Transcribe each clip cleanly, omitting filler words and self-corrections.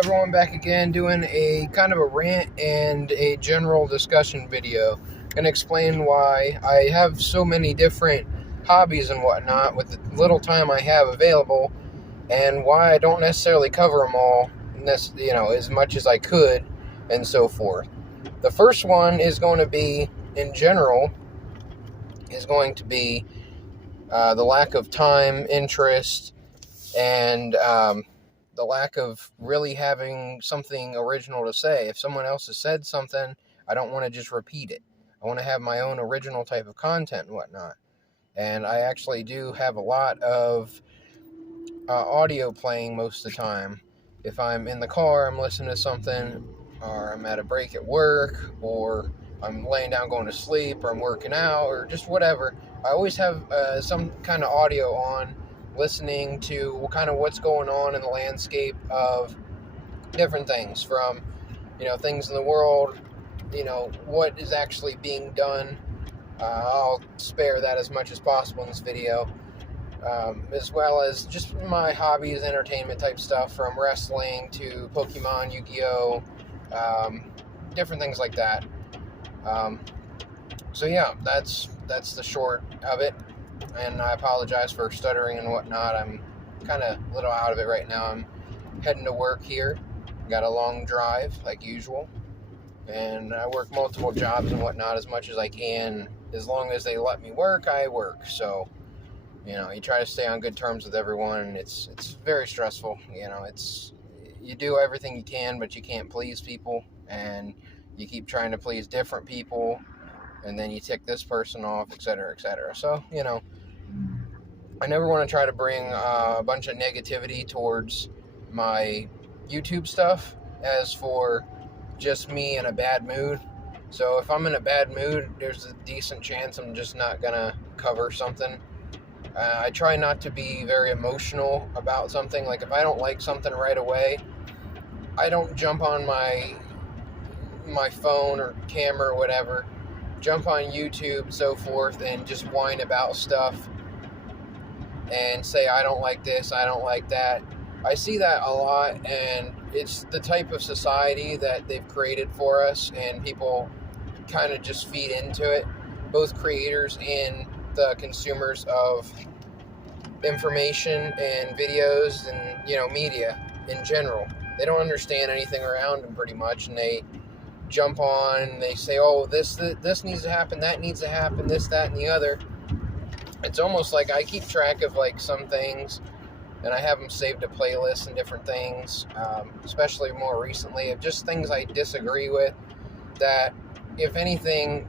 everyone, back again doing a kind of a rant and a general discussion video. Going to explain why I have so many different hobbies and whatnot with the little time I have available, and why I don't necessarily cover them all, as much as I could, and so forth. The first one is going to be, in general, the lack of time, interest, and the lack of really having something original to say. If someone else has said something, I don't want to just repeat it. I want to have my own original type of content and whatnot. And I actually do have a lot of audio playing most of the time. If I'm in the car, I'm listening to something, or I'm at a break at work, or I'm laying down going to sleep, or I'm working out, or just whatever. I always have some kind of audio on, listening to kind of what's going on in the landscape of different things, from, things in the world, what is actually being done. I'll spare that as much as possible in this video, as well as just my hobbies, entertainment type stuff, from wrestling to Pokemon, Yugioh, different things like that. So yeah, that's the short of it. And I apologize for stuttering and whatnot. I'm kind of a little out of it right now. I'm heading to work here. Got a long drive, like usual. And I work multiple jobs and whatnot as much as I can. As long as they let me work, I work. So, you try to stay on good terms with everyone. And it's very stressful. You do everything you can, but you can't please people. And you keep trying to please different people. And then you tick this person off, etc., etc. So, I never want to try to bring a bunch of negativity towards my YouTube stuff. As for just me in a bad mood. So if I'm in a bad mood, there's a decent chance I'm just not going to cover something. I try not to be very emotional about something. Like, if I don't like something right away, I don't jump on my phone or camera or whatever, jump on YouTube and so forth, and just whine about stuff and say, I don't like this, I don't like that. I see that a lot, and it's the type of society that they've created for us, and people kind of just feed into it, both creators and the consumers of information and videos and, media in general. They don't understand anything around them pretty much, and they jump on and they say, oh, this needs to happen, that needs to happen, this, that, and the other. It's almost like I keep track of some things, and I have them saved to playlists and different things, especially more recently, of just things I disagree with, that if anything,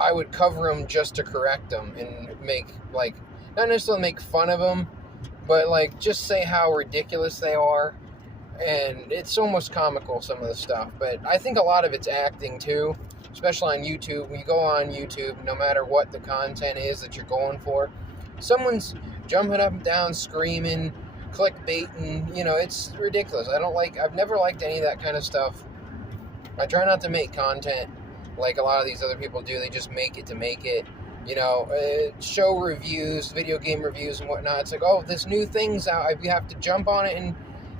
I would cover them just to correct them and make, not necessarily make fun of them, but just say how ridiculous they are. And it's almost comical, some of the stuff. But I think a lot of it's acting too, especially on YouTube. When you go on YouTube, no matter what the content is that you're going for, someone's jumping up and down, screaming, clickbaiting. It's ridiculous. I've never liked any of that kind of stuff. I try not to make content like a lot of these other people do. They just make it to make it. Show reviews, video game reviews and whatnot. It's like, oh, this new thing's out. You have to jump on it and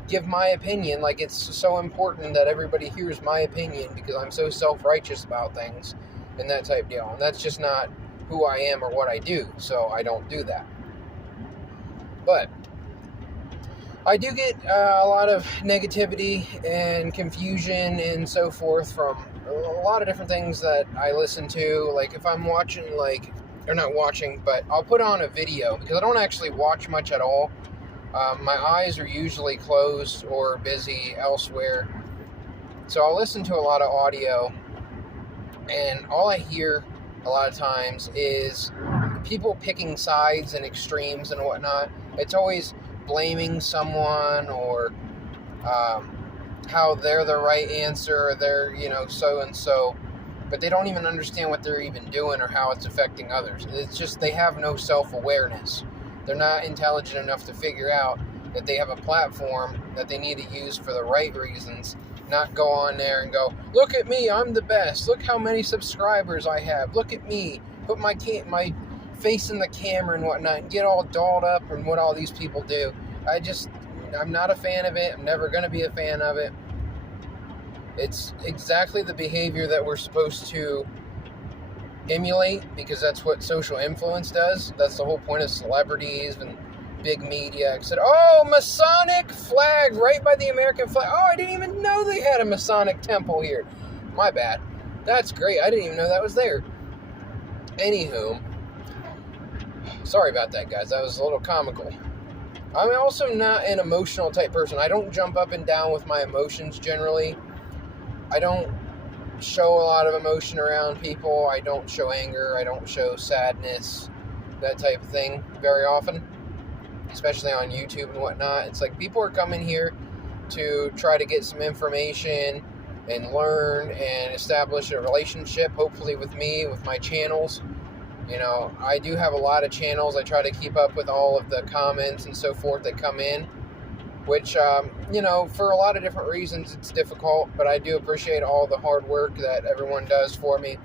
give my opinion. It's so important that everybody hears my opinion because I'm so self-righteous about things and that type deal. And that's just not who I am or what I do, so I don't do that. But I do get a lot of negativity and confusion and so forth from a lot of different things that I listen to. If I'm watching, or not watching, but I'll put on a video, because I don't actually watch much at all. My eyes are usually closed or busy elsewhere. So I'll listen to a lot of audio, and all I hear a lot of times is people picking sides and extremes and whatnot. It's always blaming someone, or how they're the right answer, or they're, so-and-so. But they don't even understand what they're even doing or how it's affecting others. It's just they have no self-awareness. They're not intelligent enough to figure out that they have a platform that they need to use for the right reasons, not go on there and go, look at me, I'm the best, look how many subscribers I have, look at me, put my face in the camera and whatnot, and get all dolled up and what all these people do. I'm not a fan of it. I'm never going to be a fan of it. It's exactly the behavior that we're supposed to emulate, because that's what social influence does. That's the whole point of celebrities and big media, etc. Oh, Masonic flag right by the American flag. Oh, I didn't even know they had a Masonic temple here. My bad. That's great. I didn't even know that was there. Anywho, sorry about that, guys. That was a little comical. I'm also not an emotional type person. I don't jump up and down with my emotions generally. I don't show a lot of emotion around people. I don't show anger. I don't show sadness, that type of thing very often, especially on YouTube and whatnot. It's like people are coming here to try to get some information and learn and establish a relationship, hopefully with me, with my channels. You know, I do have a lot of channels. I try to keep up with all of the comments and so forth that come in, which, you know, for a lot of different reasons, it's difficult, but I do appreciate all the hard work that everyone does for me,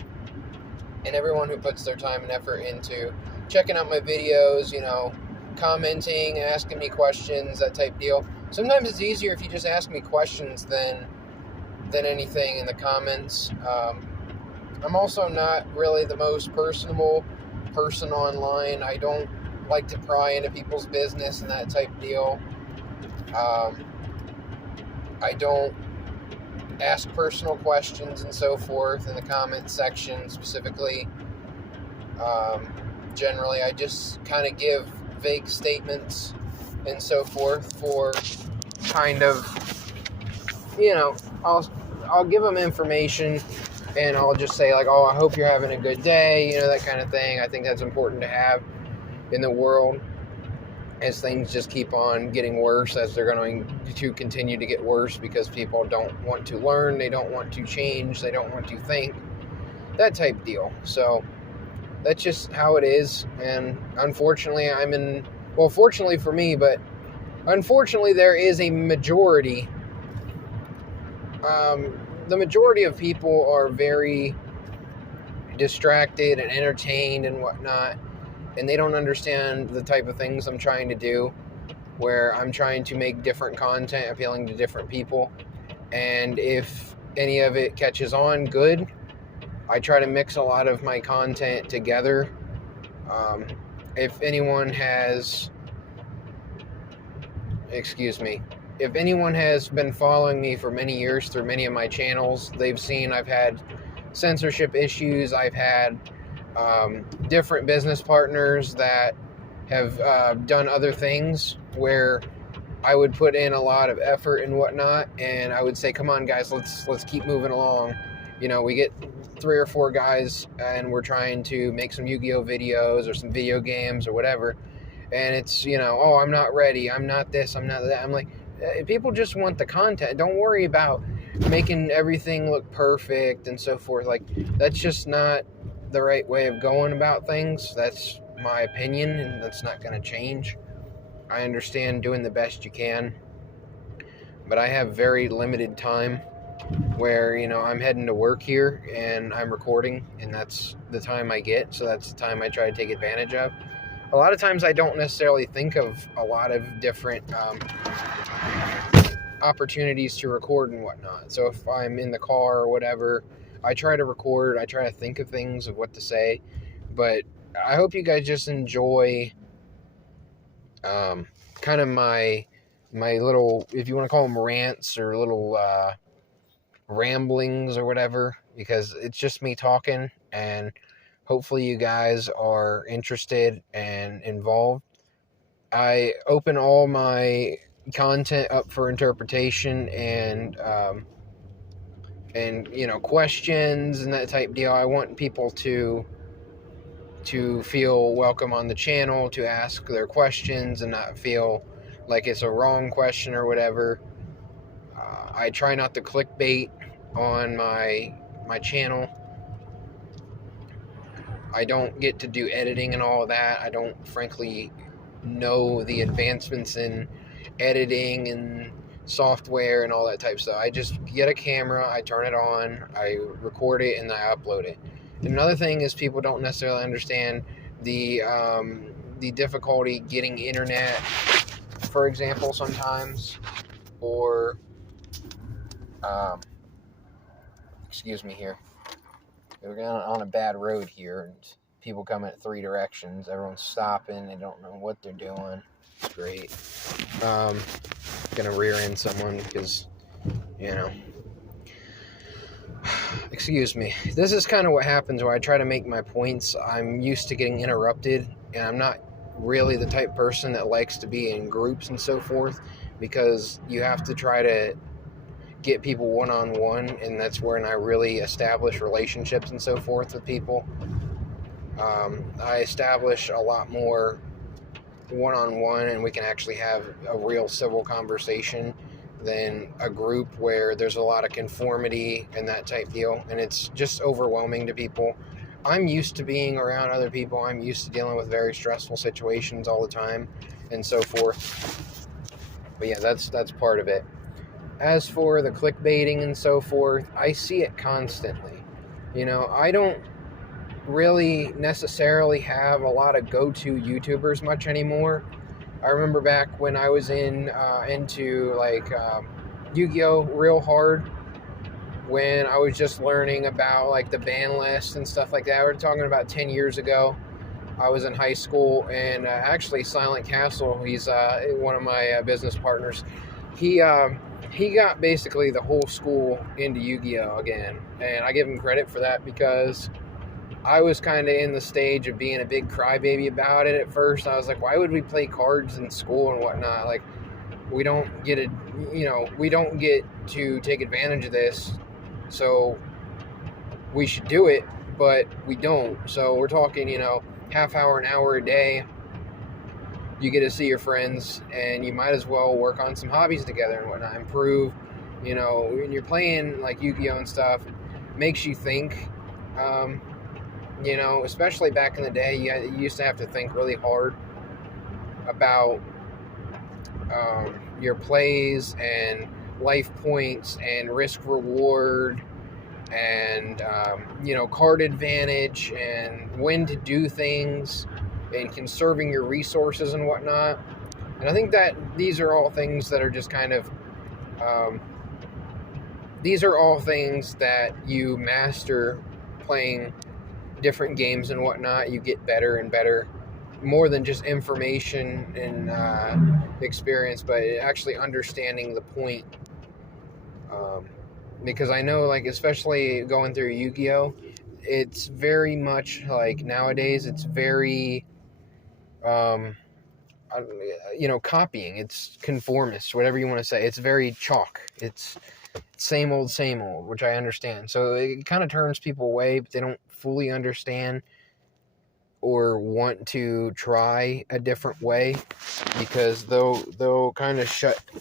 and everyone who puts their time and effort into checking out my videos, you know, commenting, asking me questions, that type deal. Sometimes it's easier if you just ask me questions than anything in the comments. I'm also not really the most personable person online. I don't like to pry into people's business and that type deal. I don't ask personal questions and so forth in the comment section specifically. Generally, I just kind of give vague statements and so forth for kind of, you know, I'll give them information, and I'll just say like, oh, I hope you're having a good day, you know, that kind of thing. I think that's important to have in the world, as things just keep on getting worse, as they're going to continue to get worse, because people don't want to learn, they don't want to change, they don't want to think, that type deal. So that's just how it is. And unfortunately, fortunately for me, but unfortunately there is a majority. The majority of people are very distracted and entertained and whatnot, and they don't understand the type of things I'm trying to do, where I'm trying to make different content appealing to different people. And if any of it catches on, good. I try to mix a lot of my content together. If anyone has been following me for many years through many of my channels, they've seen I've had censorship issues. I've had different business partners that have done other things where I would put in a lot of effort and whatnot, and I would say, come on guys, let's keep moving along. You know, we get 3 or 4 guys and we're trying to make some Yu-Gi-Oh videos or some video games or whatever, and it's, you know, oh, I'm not ready, I'm not this, I'm not that. I'm like, people just want the content. Don't worry about making everything look perfect and so forth. Like, that's just not the right way of going about things. That's my opinion, and that's not going to change. I understand doing the best you can, but I have very limited time where, you know, I'm heading to work here and I'm recording, and that's the time I get, so that's the time I try to take advantage of. A lot of times I don't necessarily think of a lot of different opportunities to record and whatnot. So if I'm in the car or whatever, I try to record, I try to think of things of what to say. But I hope you guys just enjoy kind of my little, if you want to call them rants or little ramblings or whatever, because it's just me talking, and hopefully you guys are interested and involved. I open all my content up for interpretation and you know, questions and that type deal. I want people to feel welcome on the channel, to ask their questions and not feel like it's a wrong question or whatever. I try not to clickbait on my channel. I don't get to do editing and all of that. I don't frankly know the advancements in editing and software and all that type of stuff. I just get a camera, I turn it on, I record it, and I upload it. And another thing is, people don't necessarily understand the difficulty getting internet for example, sometimes, or, excuse me here. We're on a bad road here, and people come in 3 directions. Everyone's stopping. They don't know what they're doing. It's great. Gonna rear end someone because, excuse me. This is kind of what happens when I try to make my points. I'm used to getting interrupted, and I'm not really the type of person that likes to be in groups and so forth, because you have to try to get people one-on-one, and that's when I really establish relationships and so forth with people. I establish a lot more one-on-one, and we can actually have a real civil conversation than a group where there's a lot of conformity and that type deal, and it's just overwhelming to people. I'm used to being around other people. I'm used to dealing with very stressful situations all the time and so forth. But yeah, that's part of it. As for the clickbaiting and so forth, I see it constantly. I don't really necessarily have a lot of go-to YouTubers much anymore. I remember back when I was into like Yugioh real hard, when I was just learning about like the ban list and stuff like that. We're talking about 10 years ago. I was in high school, and actually Silent Castle, he's one of my business partners. He got basically the whole school into Yu-Gi-Oh again, and I give him credit for that, because I was kind of in the stage of being a big crybaby about it at first. I was like, why would we play cards in school and whatnot? Like, we don't get to take advantage of this, so we should do it, but we don't. So we're talking, half hour, an hour a day. You get to see your friends, and you might as well work on some hobbies together and whatnot. Improve, when you're playing like Yu-Gi-Oh and stuff, it makes you think. Especially back in the day, you used to have to think really hard about your plays and life points and risk reward and card advantage and when to do things and conserving your resources and whatnot. And I think that these are all things that are just kind of these are all things that you master playing different games and whatnot. You get better and better, more than just information and experience, but actually understanding the point. Because I know, like, especially going through Yu-Gi-Oh, it's very much like nowadays, it's very, copying. It's conformist, whatever you want to say. It's very chalk. It's same old, which I understand. So it kind of turns people away, but they don't fully understand or want to try a different way, because they'll kind of shut